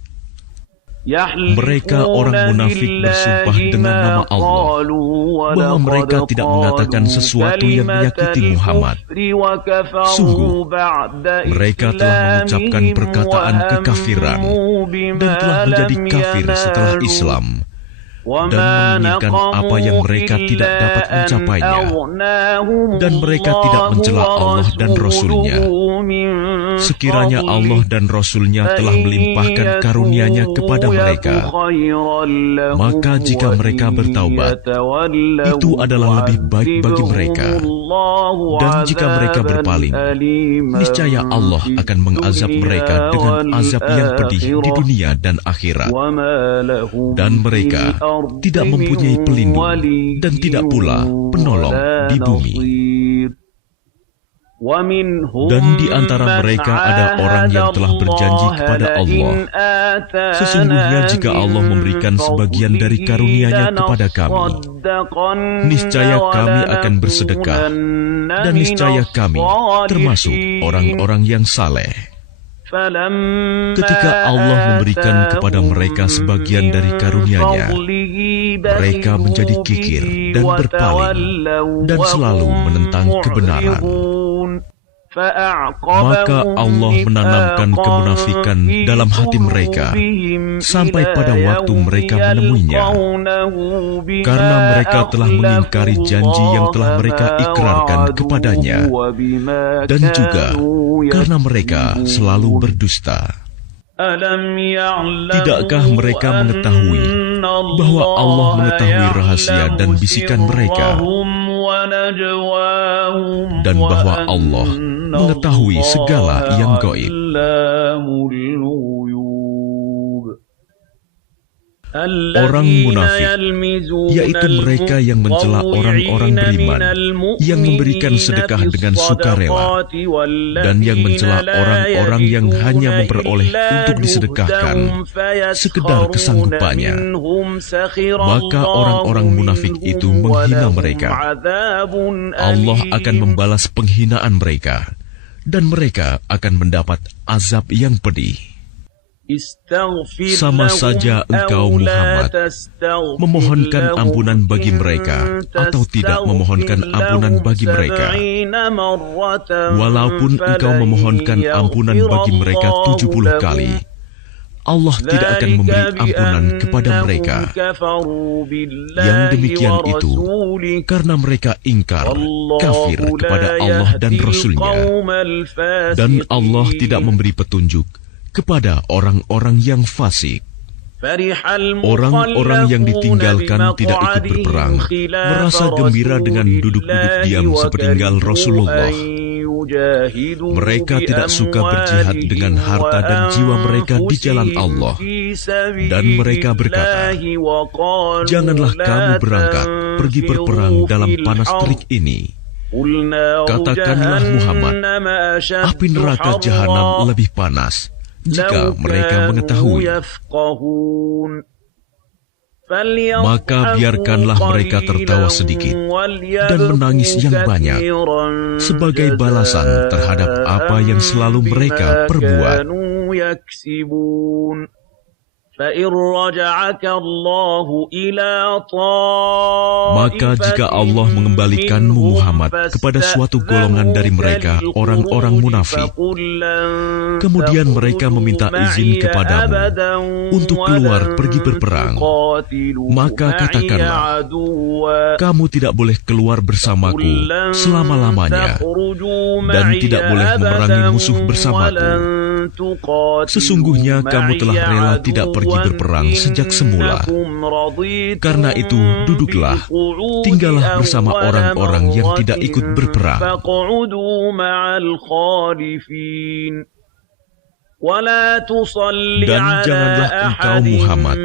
Mereka orang munafik bersumpah dengan nama Allah bahwa mereka tidak mengatakan sesuatu yang menyakiti Muhammad. Sungguh, mereka telah mengucapkan perkataan kekafiran dan telah menjadi kafir setelah Islam, dan menginginkan apa yang mereka tidak dapat mencapainya, dan mereka tidak mencela Allah dan Rasul-Nya. Sekiranya Allah dan Rasul-Nya telah melimpahkan karunia-Nya kepada mereka, maka jika mereka bertaubat, itu adalah lebih baik bagi mereka. Dan jika mereka berpaling, niscaya Allah akan mengazab mereka dengan azab yang pedih di dunia dan akhirat. Dan mereka tidak mempunyai pelindung dan tidak pula penolong di bumi. Dan di antara mereka ada orang yang telah berjanji kepada Allah, sesungguhnya jika Allah memberikan sebagian dari karunia-Nya kepada kami, niscaya kami akan bersedekah, dan niscaya kami termasuk orang-orang yang saleh. Ketika Allah memberikan kepada mereka sebagian dari karunia-Nya, mereka menjadi kikir dan berpaling, dan selalu menentang kebenaran. Maka Allah menanamkan kemunafikan dalam hati mereka sampai pada waktu mereka menemuinya, karena mereka telah mengingkari janji yang telah mereka ikrarkan kepadanya, dan juga karena mereka selalu berdusta. Tidakkah mereka mengetahui bahwa Allah mengetahui rahasia dan bisikan mereka, dan bahwa Allah mengetahui segala yang gaib? Orang munafik, yaitu mereka yang mencela orang-orang beriman, yang memberikan sedekah dengan sukarela, dan yang mencela orang-orang yang hanya memperoleh untuk disedekahkan sekedar kesanggupannya. Maka orang-orang munafik itu menghina mereka. Allah akan membalas penghinaan mereka, dan mereka akan mendapat azab yang pedih. Sama saja engkau Muhammad memohonkan ampunan bagi mereka atau tidak memohonkan ampunan bagi mereka. Walaupun engkau memohonkan ampunan bagi mereka 70 kali, Allah tidak akan memberi ampunan kepada mereka. Yang demikian itu karena mereka ingkar, kafir kepada Allah dan Rasul-Nya, dan Allah tidak memberi petunjuk kepada orang-orang yang fasik. Orang-orang yang ditinggalkan tidak ikut berperang merasa gembira dengan duduk-duduk diam sepeninggal Rasulullah. Mereka tidak suka berjihad dengan harta dan jiwa mereka di jalan Allah, dan mereka berkata, "Janganlah kamu berangkat pergi berperang dalam panas terik ini." Katakanlah Muhammad, api neraka jahanam lebih panas jika mereka mengetahui. Maka biarkanlah mereka tertawa sedikit dan menangis yang banyak sebagai balasan terhadap apa yang selalu mereka perbuat. Maka jika Allah mengembalikanmu Muhammad kepada suatu golongan dari mereka, orang-orang munafik, kemudian mereka meminta izin kepadamu untuk keluar pergi berperang, maka katakanlah, kamu tidak boleh keluar bersamaku selama-lamanya, dan tidak boleh memerangi musuh bersamaku. Sesungguhnya kamu telah rela tidak pergi berperang sejak semula. Karena itu, duduklah, tinggallah bersama orang-orang yang tidak ikut berperang. Dan janganlah engkau Muhammad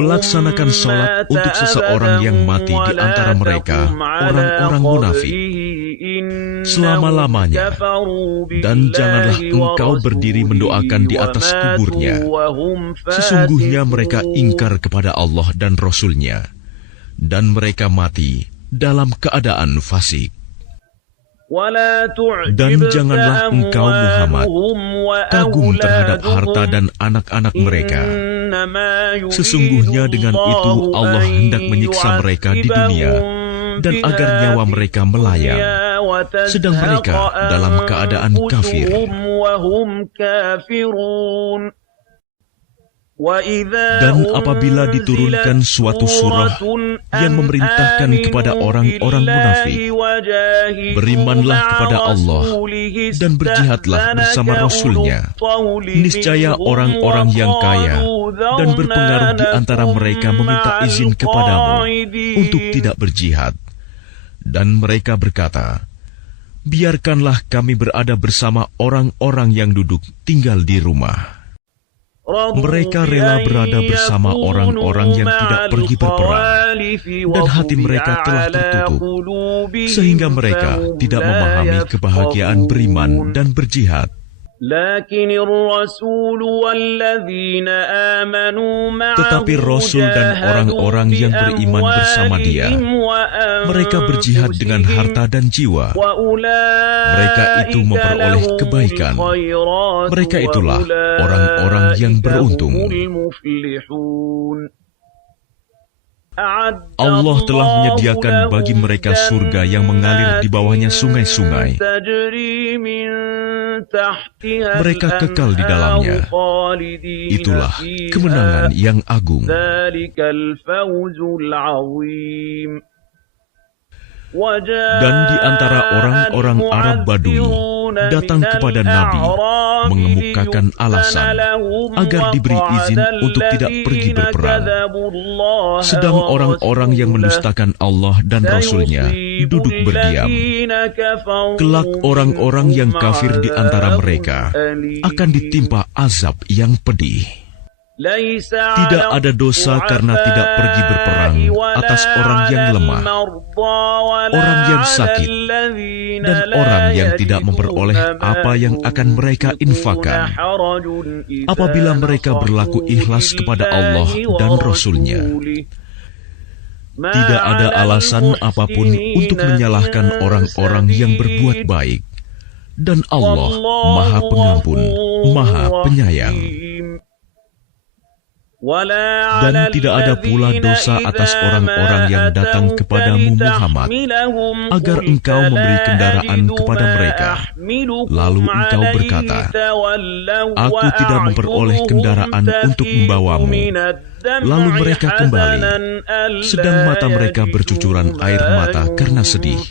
melaksanakan sholat untuk seseorang yang mati di antara mereka, orang-orang munafik. selama-lamanya. Dan janganlah engkau berdiri mendoakan di atas kuburnya. Sesungguhnya mereka ingkar kepada Allah dan Rasul-Nya, dan mereka mati dalam keadaan fasik. Dan janganlah engkau Muhammad kagum terhadap harta dan anak-anak mereka. Sesungguhnya dengan itu Allah hendak menyiksa mereka di dunia, dan agar nyawa mereka melayang, sedang mereka dalam keadaan kafir. Dan apabila diturunkan suatu surah yang memerintahkan kepada orang-orang munafik, berimanlah kepada Allah dan berjihadlah bersama Rasul-Nya, niscaya orang-orang yang kaya dan berpengaruh di antara mereka meminta izin kepadamu untuk tidak berjihad. Dan mereka berkata, biarkanlah kami berada bersama orang-orang yang duduk tinggal di rumah. Mereka rela berada bersama orang-orang yang tidak pergi berperang, dan hati mereka telah tertutup, sehingga mereka tidak memahami kebahagiaan beriman dan berjihad. Tetapi Rasul dan orang-orang yang beriman bersama dia, mereka berjihad dengan harta dan jiwa. Mereka itu memperoleh kebaikan. Mereka itulah orang-orang yang beruntung. Allah telah menyediakan bagi mereka surga yang mengalir di bawahnya sungai-sungai. Mereka kekal di dalamnya. Itulah kemenangan yang agung. Dan di antara orang-orang Arab Badui datang kepada Nabi mengemukakan alasan agar diberi izin untuk tidak pergi berperang. Sedang orang-orang yang mendustakan Allah dan Rasul-Nya duduk berdiam. Kelak orang-orang yang kafir di antara mereka akan ditimpa azab yang pedih. Tidak ada dosa karena tidak pergi berperang atas orang yang lemah, orang yang sakit, dan orang yang tidak memperoleh apa yang akan mereka infakkan, apabila mereka berlaku ikhlas kepada Allah dan Rasul-Nya. Tidak ada alasan apapun untuk menyalahkan orang-orang yang berbuat baik, dan Allah Maha Pengampun, Maha Penyayang. Dan tidak ada pula dosa atas orang-orang yang datang kepadamu Muhammad, agar engkau memberi kendaraan kepada mereka. Lalu engkau berkata, aku tidak memperoleh kendaraan untuk membawamu. Lalu mereka kembali, sedang mata mereka bercucuran air mata karena sedih,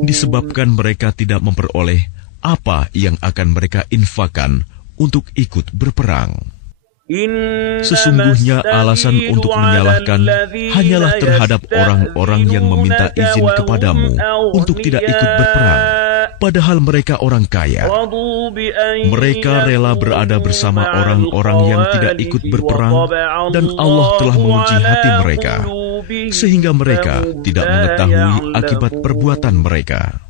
disebabkan mereka tidak memperoleh apa yang akan mereka infakkan untuk ikut berperang. Sesungguhnya alasan untuk menyalahkan hanyalah terhadap orang-orang yang meminta izin kepadamu untuk tidak ikut berperang, padahal mereka orang kaya. Mereka rela berada bersama orang-orang yang tidak ikut berperang, dan Allah telah menguji hati mereka, sehingga mereka tidak mengetahui akibat perbuatan mereka.